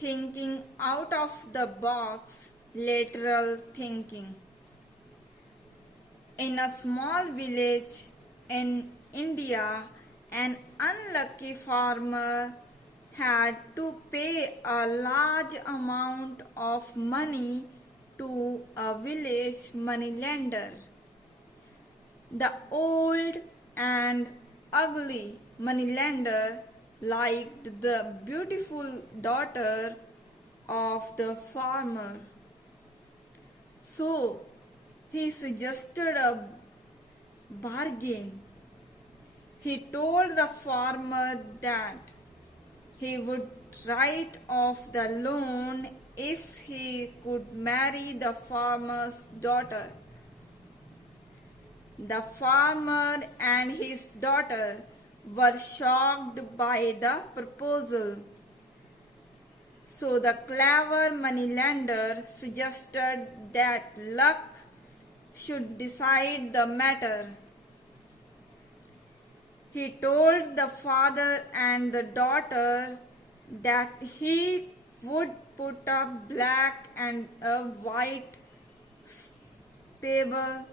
thinking out of the box, lateral thinking. In a small village in India, an unlucky farmer had to pay a large amount of money to a village moneylender. The old and ugly moneylender liked the beautiful daughter of the farmer. So he suggested a bargain. He told the farmer that he would write off the loan if he could marry the farmer's daughter. The farmer and his daughter were shocked by the proposal. So the clever moneylender suggested that luck should decide the matter. He told the father and the daughter that he would put a black and a white pebble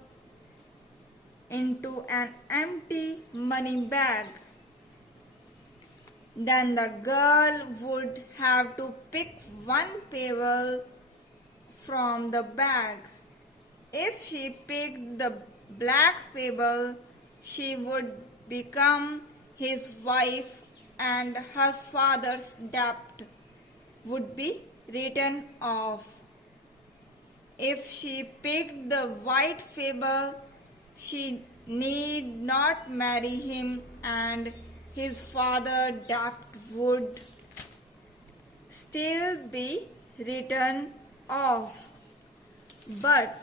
into an empty money bag. Then the girl would have to pick one pebble from the bag. If she picked the black pebble, she would become his wife and her father's debt would be written off. If she picked the white pebble, she need not marry him and his father's debt would still be written off. But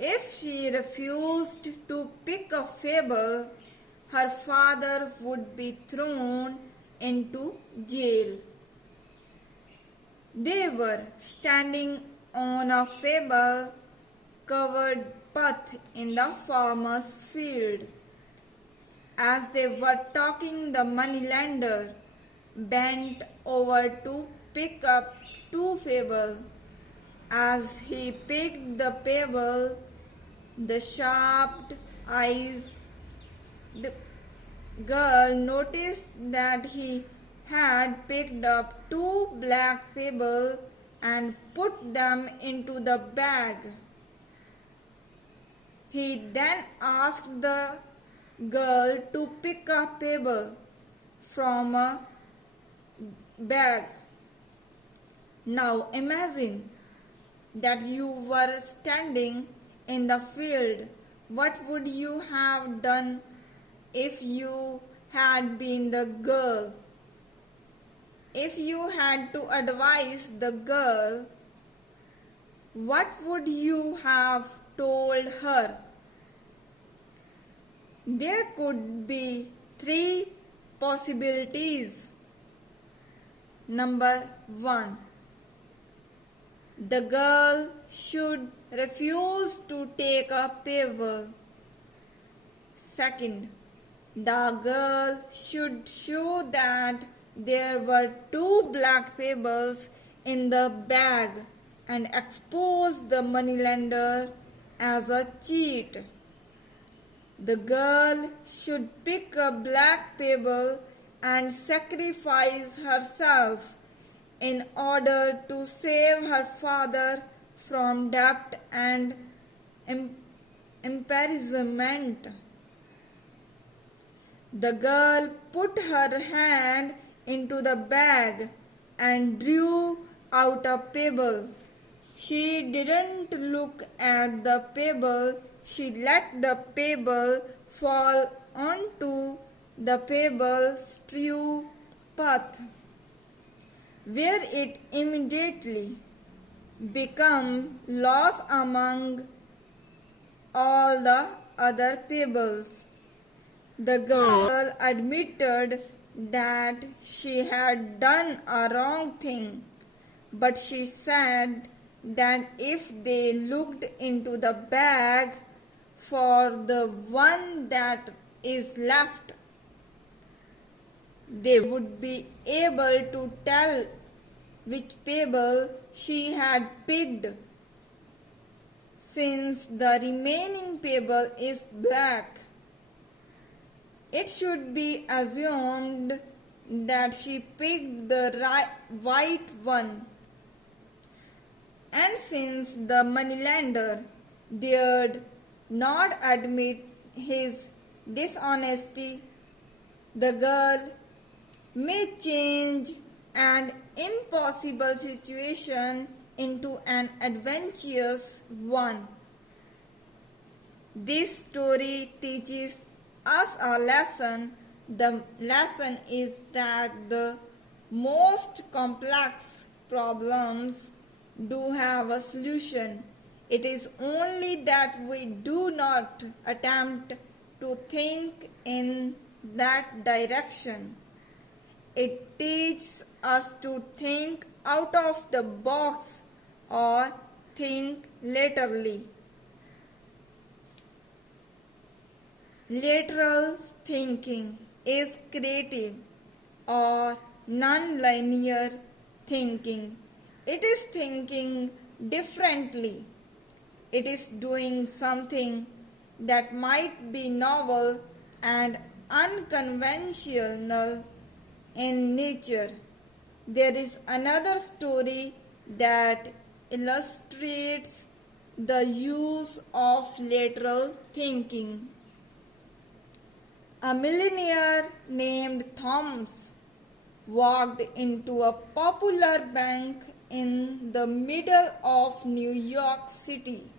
if she refused to pick a pebble, her father would be thrown into jail. They were standing on a pebble covered path in the farmer's field. As they were talking, the moneylender bent over to pick up two pebbles. As he picked the pebble, the sharp-eyed girl noticed that he had picked up two black pebbles and put them into the bag. He then asked the girl to pick a pebble from a bag. Now imagine that you were standing in the field. What would you have done if you had been the girl? If you had to advise the girl, what would you have told her? There could be three possibilities. Number 1. The girl should refuse to take a pebble. Second, the girl should show that there were two black pebbles in the bag and expose the moneylender as a cheat. The girl should pick a black pebble and sacrifice herself in order to save her father from debt and imprisonment. The girl put her hand into the bag and drew out a pebble. She didn't look at the pebble. She let the pebble fall onto the pebble-strewn path, where it immediately became lost among all the other pebbles. The girl admitted that she had done a wrong thing, but she said that if they looked into the bag for the one that is left, they would be able to tell which pebble she had picked, since the remaining pebble is black. It should be assumed that she picked the white one. And since the moneylender dared not admit his dishonesty, the girl may change an impossible situation into an adventurous one. This story teaches us a lesson. The lesson is that the most complex problems do have a solution. It is only that we do not attempt to think in that direction. It teaches us to think out of the box or think laterally. Lateral thinking is creative or non-linear thinking. It is thinking differently. It is doing something that might be novel and unconventional in nature. There is another story that illustrates the use of lateral thinking. A millionaire named Thomas walked into a popular bank in the middle of New York City.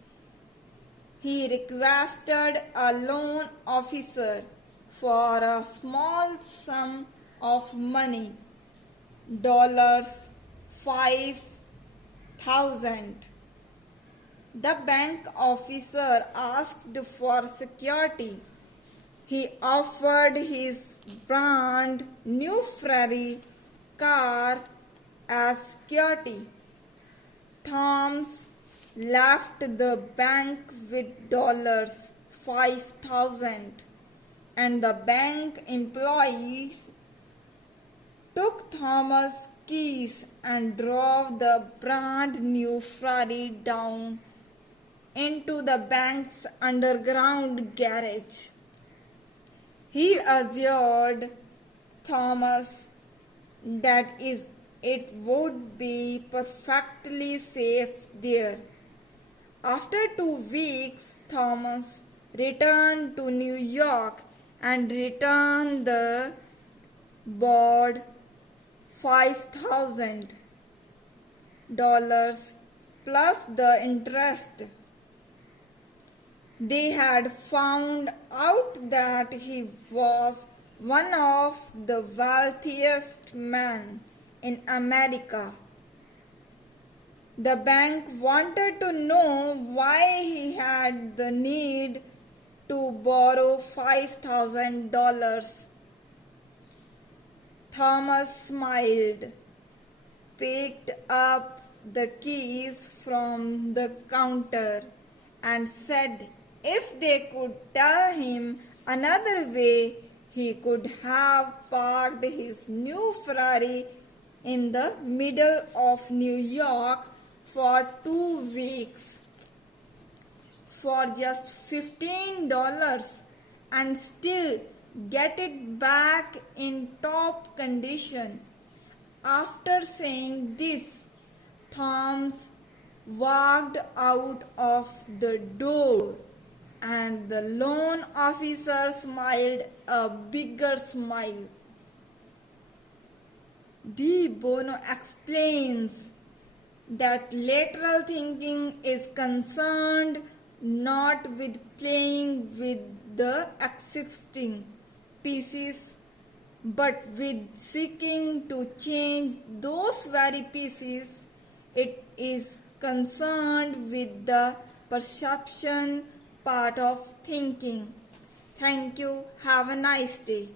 He requested a loan officer for a small sum of money, $5,000. The bank officer asked for security. He offered his brand new Ferrari car as security. Thomas left the bank with $5,000, and the bank employees took Thomas' keys and drove the brand new Ferrari down into the bank's underground garage. He assured Thomas that it would be perfectly safe there. After 2 weeks, Thomas returned to New York and returned the borrowed $5,000 plus the interest. They had found out that he was one of the wealthiest men in America. The bank wanted to know why he had the need to borrow $5,000. Thomas smiled, picked up the keys from the counter, and said if they could tell him another way, he could have parked his new Ferrari in the middle of New York for 2 weeks for just $15 and still get it back in top condition. After saying this, Thomas walked out of the door, and the loan officer smiled a bigger smile. De Bono explains that lateral thinking is concerned not with playing with the existing pieces, but with seeking to change those very pieces. It is concerned with the perception part of thinking. Thank you. Have a nice day.